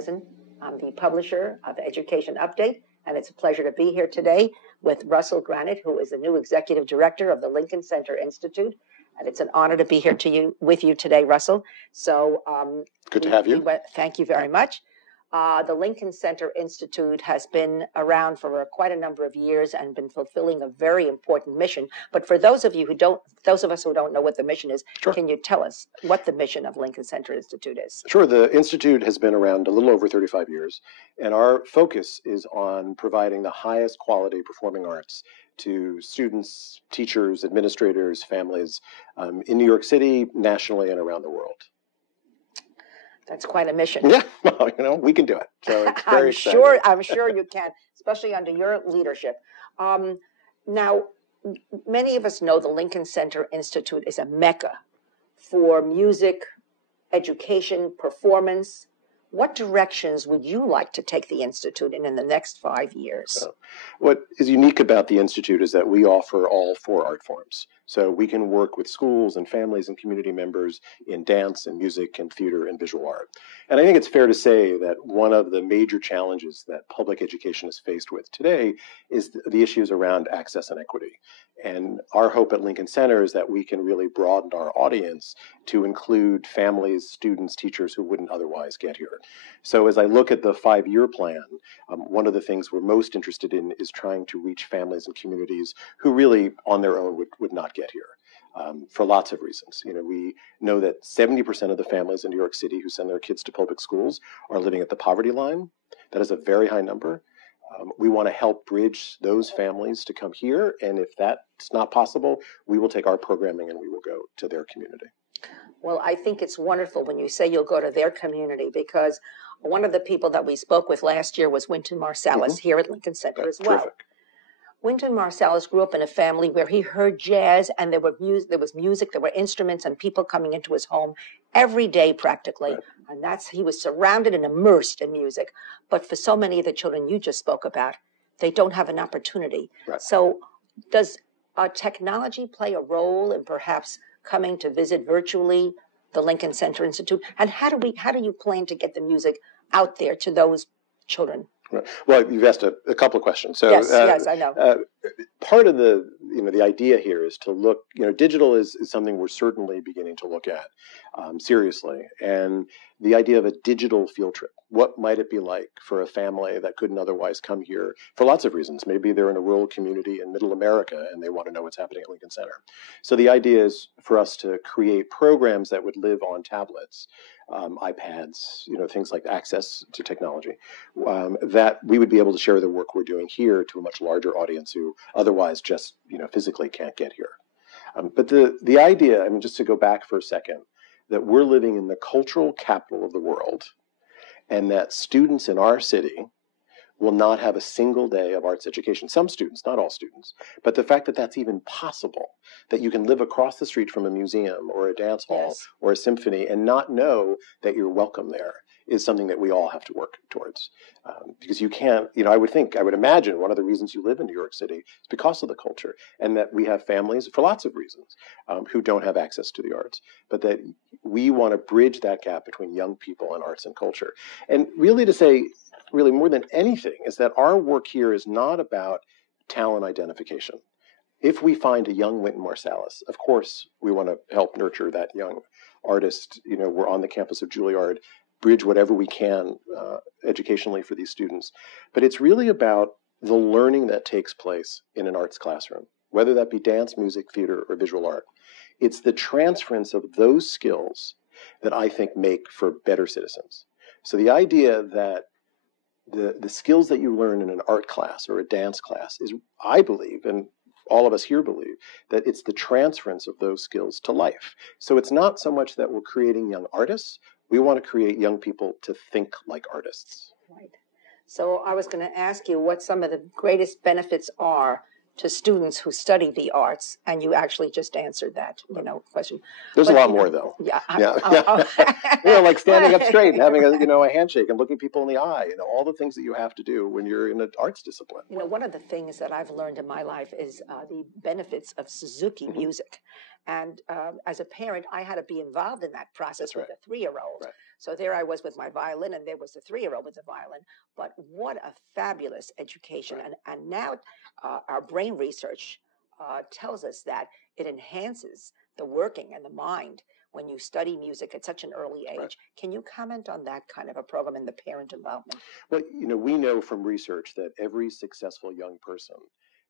Rosen. I'm the publisher of Education Update, and it's a pleasure to be here today with Russell Granet, who is the new executive director of the Lincoln Center Institute. And it's an honor to be here with you today, Russell. So good to have you. Thank you very much. The Lincoln Center Institute has been around for quite a number of years and been fulfilling a very important mission. But for those of us who don't know what the mission is, sure. Can you tell us what the mission of Lincoln Center Institute is? Sure. The Institute has been around a little over 35 years, and our focus is on providing the highest quality performing arts to students, teachers, administrators, families in New York City, nationally, and around the world. That's quite a mission. Yeah, well, we can do it. So it's very exciting. I'm sure you can, especially under your leadership. Now, many of us know the Lincoln Center Institute is a mecca for music, education, performance. What directions would you like to take the Institute in the next 5 years? What is unique about the Institute is that we offer all 4 art forms. So we can work with schools and families and community members in dance and music and theater and visual art. And I think it's fair to say that one of the major challenges that public education is faced with today is the issues around access and equity. And our hope at Lincoln Center is that we can really broaden our audience to include families, students, teachers who wouldn't otherwise get here. So as I look at the 5-year plan, one of the things we're most interested in is trying to reach families and communities who really on their own would not get here. For lots of reasons. We know that 70% of the families in New York City who send their kids to public schools are living at the poverty line. That is a very high number. We want to help bridge those families to come here, and if that's not possible, we will take our programming and we will go to their community. Well, I think it's wonderful when you say you'll go to their community, because one of the people that we spoke with last year was Wynton Marsalis here at Lincoln Center as well. Terrific. Wynton Marsalis grew up in a family where he heard jazz, and there was music, there were instruments, and people coming into his home every day practically. Right. And he was surrounded and immersed in music. But for so many of the children you just spoke about, they don't have an opportunity. Right. So does technology play a role in perhaps coming to visit virtually the Lincoln Center Institute? And how do you plan to get the music out there to those children? Right. Well, you've asked a couple of questions. So, yes, I know. Part of the idea here is to look. Digital is something we're certainly beginning to look at seriously, and the idea of a digital field trip. What might it be like for a family that couldn't otherwise come here for lots of reasons? Maybe they're in a rural community in Middle America and they want to know what's happening at Lincoln Center. So the idea is for us to create programs that would live on tablets, iPads, things like access to technology, that we would be able to share the work we're doing here to a much larger audience who otherwise just, physically can't get here. But the idea, just to go back for a second, that we're living in the cultural capital of the world, and that students in our city will not have a single day of arts education. Some students, not all students, but the fact that that's even possible, that you can live across the street from a museum or a dance hall Yes. or a symphony and not know that you're welcome there, is something that we all have to work towards. Because you can't, I would imagine one of the reasons you live in New York City is because of the culture, and that we have families, for lots of reasons, who don't have access to the arts, but that we want to bridge that gap between young people and arts and culture. And really to say, really more than anything, is that our work here is not about talent identification. If we find a young Wynton Marsalis, of course we want to help nurture that young artist. We're on the campus of Juilliard, bridge whatever we can educationally for these students. But it's really about the learning that takes place in an arts classroom, whether that be dance, music, theater, or visual art. It's the transference of those skills that I think make for better citizens. So the idea that the skills that you learn in an art class or a dance class is, I believe, and all of us here believe, that it's the transference of those skills to life. So it's not so much that we're creating young artists. We want to create young people to think like artists. Right. So I was going to ask you what some of the greatest benefits are to students who study the arts, and you actually just answered that, question. There's a lot more, though. Yeah. Like standing up straight and having a handshake and looking people in the eye. All the things that you have to do when you're in an arts discipline. One of the things that I've learned in my life is the benefits of Suzuki music. And as a parent, I had to be involved in that process with a 3-year-old. Right. So there I was with my violin, and there was the 3-year-old with the violin. But what a fabulous education. Right. And now our brain research tells us that it enhances the working and the mind when you study music at such an early age. Right. Can you comment on that kind of a program and the parent involvement? Well, we know from research that every successful young person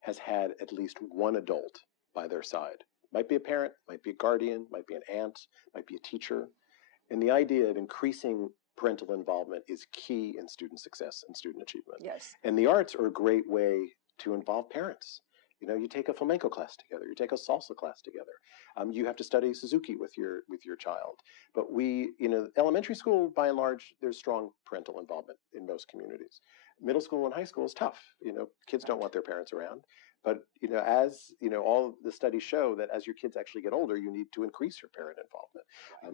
has had at least one adult by their side. Might be a parent, might be a guardian, might be an aunt, might be a teacher. And the idea of increasing parental involvement is key in student success and student achievement. Yes. And the arts are a great way to involve parents. You take a flamenco class together, you take a salsa class together. You have to study Suzuki with your child. But elementary school, by and large, there's strong parental involvement in most communities. Middle school and high school is tough. Kids don't want their parents around. But as all the studies show that as your kids actually get older, you need to increase your parent involvement.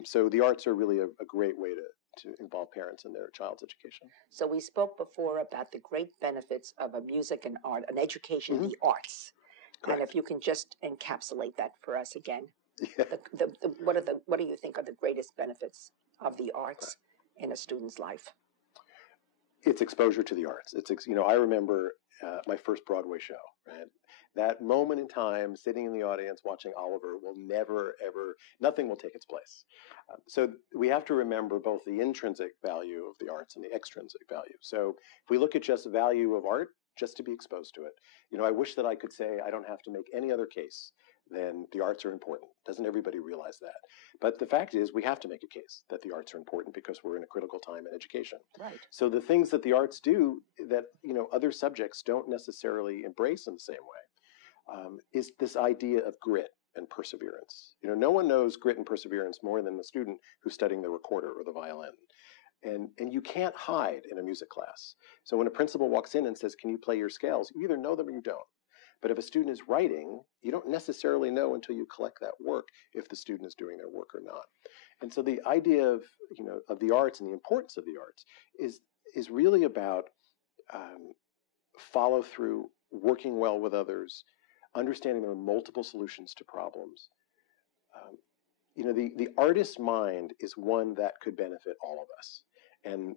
So the arts are really a great way to involve parents in their child's education. So we spoke before about the great benefits of a music and art, an education in the arts. Correct. And if you can just encapsulate that for us again, yeah. What do you think are the greatest benefits of the arts in a student's life? It's exposure to the arts. I remember my first Broadway show, right? That moment in time, sitting in the audience watching Oliver will never, ever, nothing will take its place. So we have to remember both the intrinsic value of the arts and the extrinsic value. So if we look at just the value of art, just to be exposed to it, I wish that I could say I don't have to make any other case than the arts are important. Doesn't everybody realize that? But the fact is we have to make a case that the arts are important because we're in a critical time in education. Right. So the things that the arts do that, other subjects don't necessarily embrace in the same way is this idea of grit and perseverance. No one knows grit and perseverance more than the student who's studying the recorder or the violin. And you can't hide in a music class. So when a principal walks in and says, can you play your scales? You either know them or you don't. But if a student is writing, you don't necessarily know until you collect that work if the student is doing their work or not. And so the idea of the arts and the importance of the arts is really about follow through, working well with others, understanding there are multiple solutions to problems. The artist's mind is one that could benefit all of us. And,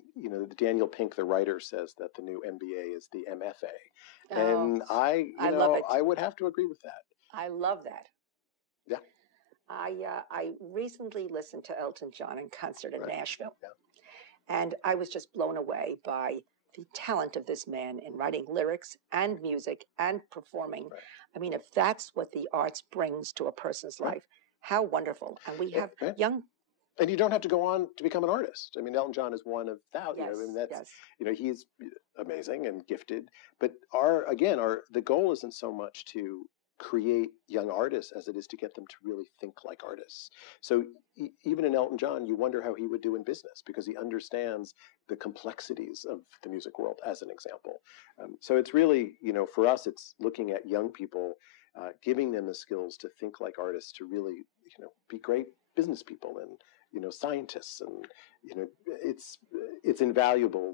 Daniel Pink, the writer, says that the new MBA is the MFA. And I love it. I would have to agree with that. I love that. Yeah. I recently listened to Elton John in concert in Nashville. Yeah. And I was just blown away by the talent of this man in writing lyrics and music and performing. Right. I mean, if that's what the arts brings to a person's life, how wonderful. And we have young... And you don't have to go on to become an artist. I mean, Elton John is one of thousands. Yes, he's amazing and gifted. But the goal isn't so much to create young artists as it is to get them to really think like artists. So even in Elton John, you wonder how he would do in business because he understands the complexities of the music world, as an example. So it's really, for us, it's looking at young people, giving them the skills to think like artists, to really, be great business people and scientists, and it's invaluable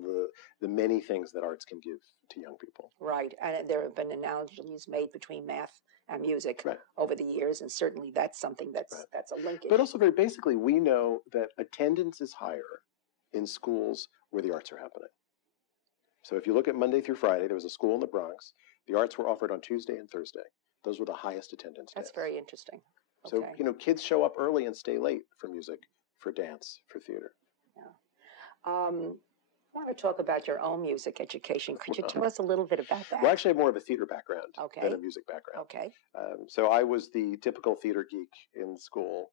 the many things that arts can give to young people. Right, and there have been analogies made between math and music over the years, and certainly that's something that's a linkage. But also, very basically, we know that attendance is higher in schools where the arts are happening. So if you look at Monday through Friday, there was a school in the Bronx. The arts were offered on Tuesday and Thursday. Those were the highest attendance days. That's very interesting. So, kids show up early and stay late for music, for dance, for theater. Yeah. I want to talk about your own music education. Could you tell us a little bit about that? Well, actually, I have more of a theater background than a music background. Okay. So I was the typical theater geek in school.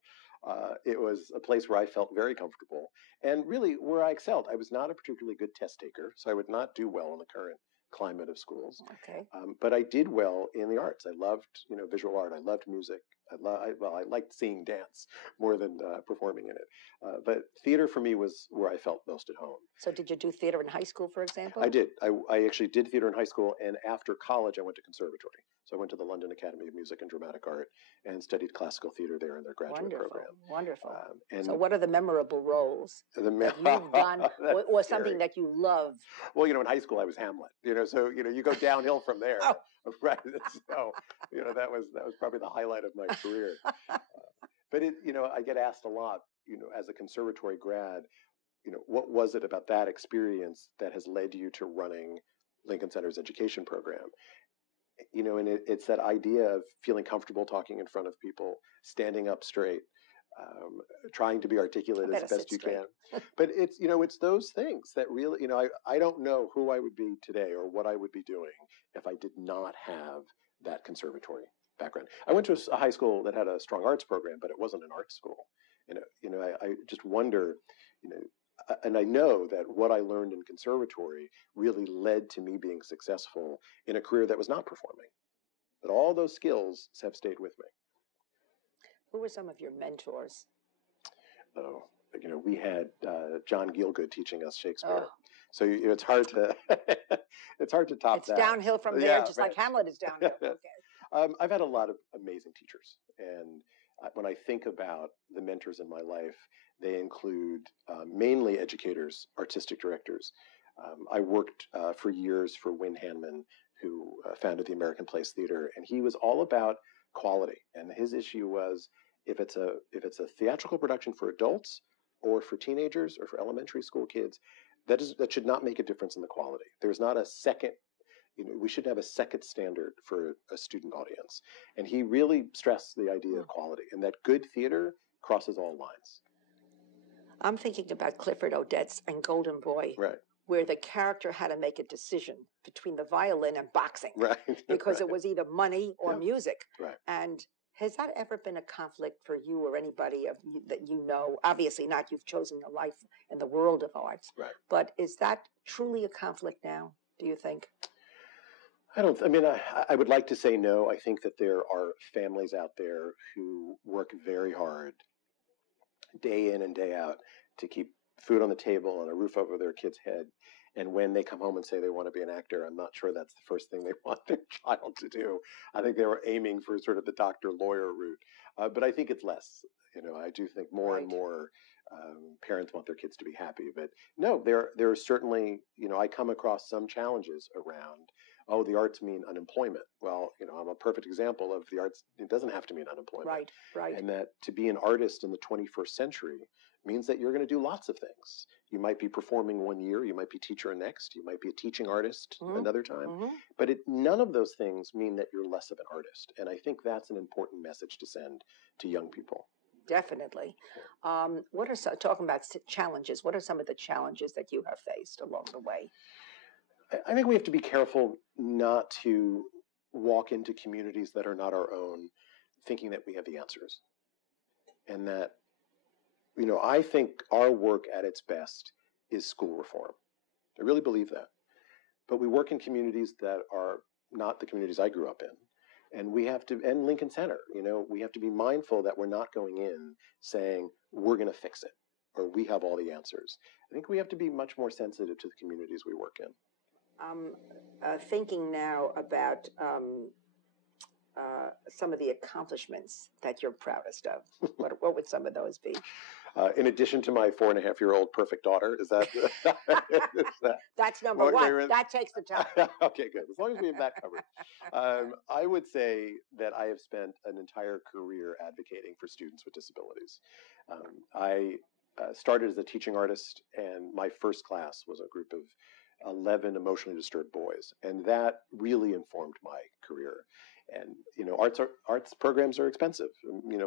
It was a place where I felt very comfortable and really where I excelled. I was not a particularly good test taker, so I would not do well in the current climate of schools. Okay. But I did well in the arts. I loved, visual art. I loved music. I liked seeing dance more than performing in it. But theater for me was where I felt most at home. So did you do theater in high school, for example? I did. I actually did theater in high school, and after college, I went to conservatory. So I went to the London Academy of Music and Dramatic Art and studied classical theater there in their graduate program. Wonderful. So what are the memorable roles that you've done or something that you love? Well, in high school I was Hamlet, so, you go downhill from there. Right. So, that was probably the highlight of my career. But I get asked a lot, as a conservatory grad, what was it about that experience that has led you to running Lincoln Center's education program? And it's that idea of feeling comfortable talking in front of people, standing up straight, trying to be articulate as best you can. But it's those things that really, I don't know who I would be today or what I would be doing if I did not have that conservatory background. I went to a high school that had a strong arts program, but it wasn't an art school. I just wonder, and I know that what I learned in conservatory really led to me being successful in a career that was not performing. But all those skills have stayed with me. Who were some of your mentors? Oh, we had John Gielgud teaching us Shakespeare. Oh. So it's hard to top it's that. It's downhill from there, just right. Like Hamlet is downhill. Okay. I've had a lot of amazing teachers, and when I think about the mentors in my life, they include mainly educators, artistic directors. I worked for years for Win Hanman, who founded the American Place Theater, and he was all about quality. And his issue was if it's a theatrical production for adults or for teenagers or for elementary school kids, that should not make a difference in the quality. There's not a second. We should have a second standard for a student audience. And he really stressed the idea of quality, and that good theater crosses all lines. I'm thinking about Clifford Odets and Golden Boy, right, where the character had to make a decision between the violin and boxing, right, because right. It was either money or music. Right. And has that ever been a conflict for you or anybody that you know? Obviously not, you've chosen a life in the world of arts. Right. But is that truly a conflict now, do you think? I would like to say no. I think that there are families out there who work very hard day in and day out to keep food on the table and a roof over their kid's head. And when they come home and say they want to be an actor, I'm not sure that's the first thing they want their child to do. I think they were aiming for sort of the doctor-lawyer route. But I think it's less. I do think more and more parents want their kids to be happy. But no, there are certainly, I come across some challenges around, the arts mean unemployment. Well, I'm a perfect example of the arts. It doesn't have to mean unemployment. Right. And that to be an artist in the 21st century means that you're going to do lots of things. You might be performing one year, you might be teacher next, you might be a teaching artist another time. Mm-hmm. But none of those things mean that you're less of an artist. And I think that's an important message to send to young people. Definitely. Talking about challenges, what are some of the challenges that you have faced along the way? I think we have to be careful not to walk into communities that are not our own thinking that we have the answers. And that, I think our work at its best is school reform. I really believe that. But we work in communities that are not the communities I grew up in. And we have to, and Lincoln Center, we have to be mindful that we're not going in saying, we're going to fix it, or we have all the answers. I think we have to be much more sensitive to the communities we work in. I'm thinking now about some of the accomplishments that you're proudest of. What would some of those be? In addition to my 4.5-year-old perfect daughter, is that? That's number one. That takes the time. Okay, good. As long as we have that covered. I would say that I have spent an entire career advocating for students with disabilities. I started as a teaching artist, and my first class was a group of 11 emotionally disturbed boys, and that really informed my career. And arts programs are expensive.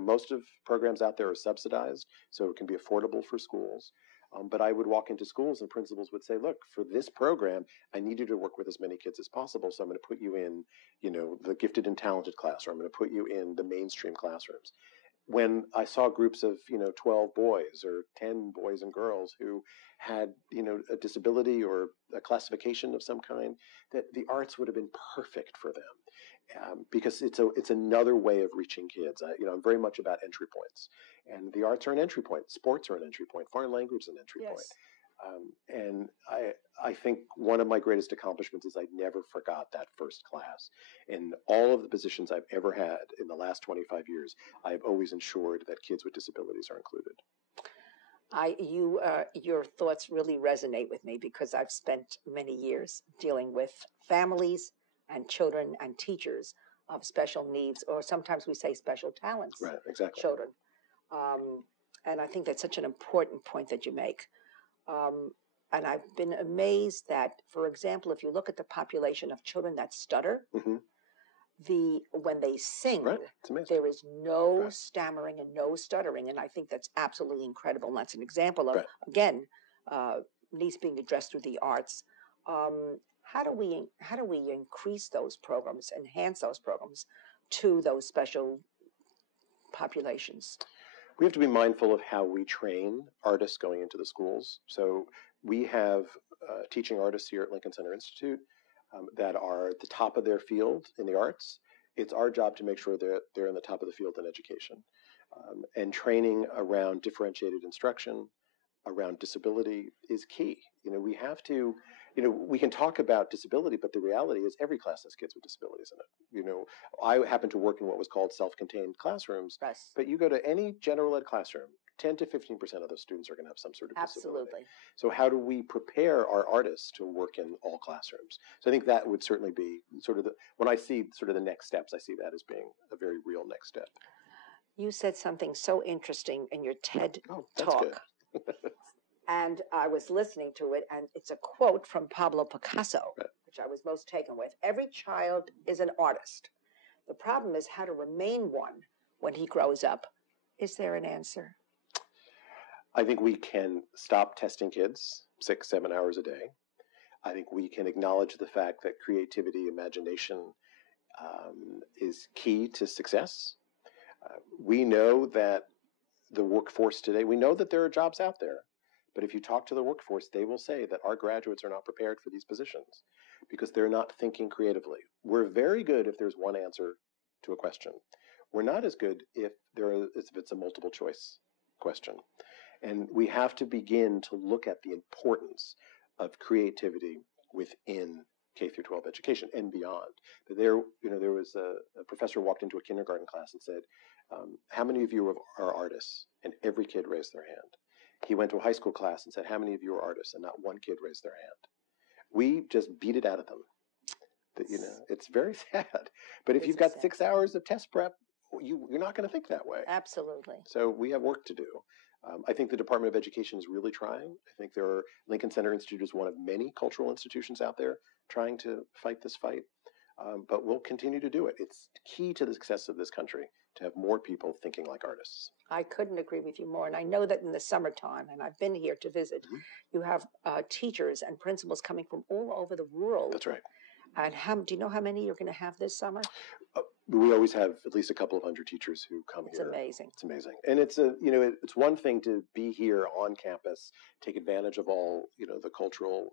Most of programs out there are subsidized, so it can be affordable for schools. But I would walk into schools and principals would say, look, for this program, I need you to work with as many kids as possible. So I'm going to put you in, the gifted and talented class, or I'm going to put you in the mainstream classrooms. When I saw groups of, 12 boys or 10 boys and girls who had, a disability or a classification of some kind, that the arts would have been perfect for them, because it's another way of reaching kids. I'm very much about entry points, and the arts are an entry point. Sports are an entry point. Foreign language is an entry point. And I think one of my greatest accomplishments is I never forgot that first class. In all of the positions I've ever had in the last 25 years, I've always ensured that kids with disabilities are included. Your thoughts really resonate with me, because I've spent many years dealing with families and children and teachers of special needs, or sometimes we say special talents. Right, exactly. Children. And I think that's such an important point that you make. And I've been amazed that, for example, if you look at the population of children that stutter, when they sing, there is no stammering and no stuttering, and I think that's absolutely incredible. And that's an example of, again, needs being addressed through the arts. How do we increase those programs, enhance those programs to those special populations? We have to be mindful of how we train artists going into the schools. So we have teaching artists here at Lincoln Center Institute that are at the top of their field in the arts. It's our job to make sure they're in the top of the field in education. And training around differentiated instruction, around disability is key. We have to, we can talk about disability, but the reality is every class has kids with disabilities in it. I happen to work in what was called self-contained classrooms, but you go to any general ed classroom, 10 to 15% of those students are going to have some sort of disability. So how do we prepare our artists to work in all classrooms? So I think that would certainly be sort of when I see sort of the next steps, I see that as being a very real next step. You said something so interesting in your TED talk. And I was listening to it, and it's a quote from Pablo Picasso, which I was most taken with. Every child is an artist. The problem is how to remain one when he grows up. Is there an answer? I think we can stop testing kids 6-7 hours a day. I think we can acknowledge the fact that creativity, imagination is key to success. We know that the workforce today, we know that there are jobs out there, but if you talk to the workforce, they will say that our graduates are not prepared for these positions because they're not thinking creatively. We're very good if there's one answer to a question. We're not as good if it's a multiple choice question. And we have to begin to look at the importance of creativity within K through 12 education and beyond. There was a professor walked into a kindergarten class and said, how many of you are artists? And every kid raised their hand. He went to a high school class and said, how many of you are artists? And not one kid raised their hand. We just beat it out of them. It's very sad. But if you've got 6 hours of test prep, you're not going to think that way. Absolutely. So we have work to do. I think the Department of Education is really trying. I think Lincoln Center Institute is one of many cultural institutions out there trying to fight this fight. But we'll continue to do it. It's key to the success of this country to have more people thinking like artists. I couldn't agree with you more. And I know that in the summertime, and I've been here to visit, you have teachers and principals coming from all over the world. That's right. And do you know how many you're going to have this summer? We always have at least a couple of hundred teachers who come here. It's amazing. It's amazing. And it's one thing to be here on campus, take advantage of all, the cultural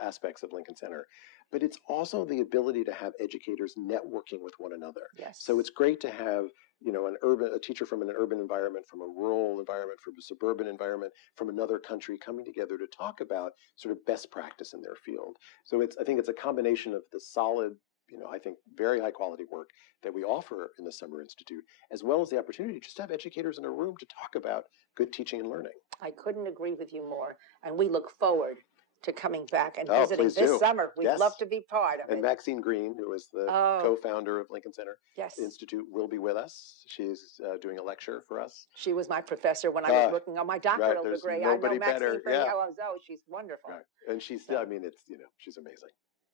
aspects of Lincoln Center, but it's also the ability to have educators networking with one another. Yes. So it's great to have, a teacher from an urban environment, from a rural environment, from a suburban environment, from another country coming together to talk about sort of best practice in their field. So I think it's a combination of the solid, I think very high quality work that we offer in the Summer Institute, as well as the opportunity just to have educators in a room to talk about good teaching and learning. I couldn't agree with you more. And we look forward to coming back and visiting this summer. We'd love to be part of it. And Maxine Green, who is the co-founder of Lincoln Center Institute, will be with us. She's doing a lecture for us. She was my professor when I was working on my doctoral degree. I know Maxine for she's wonderful. Right. And she's, she's amazing.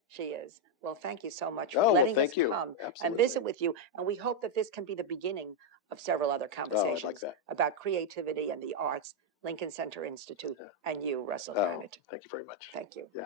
She is. Well, thank you so much for letting us come and visit with you. And we hope that this can be the beginning of several other conversations about creativity and the arts, Lincoln Center Institute, and you, Russell Granet. Thank you very much. Thank you. Yeah.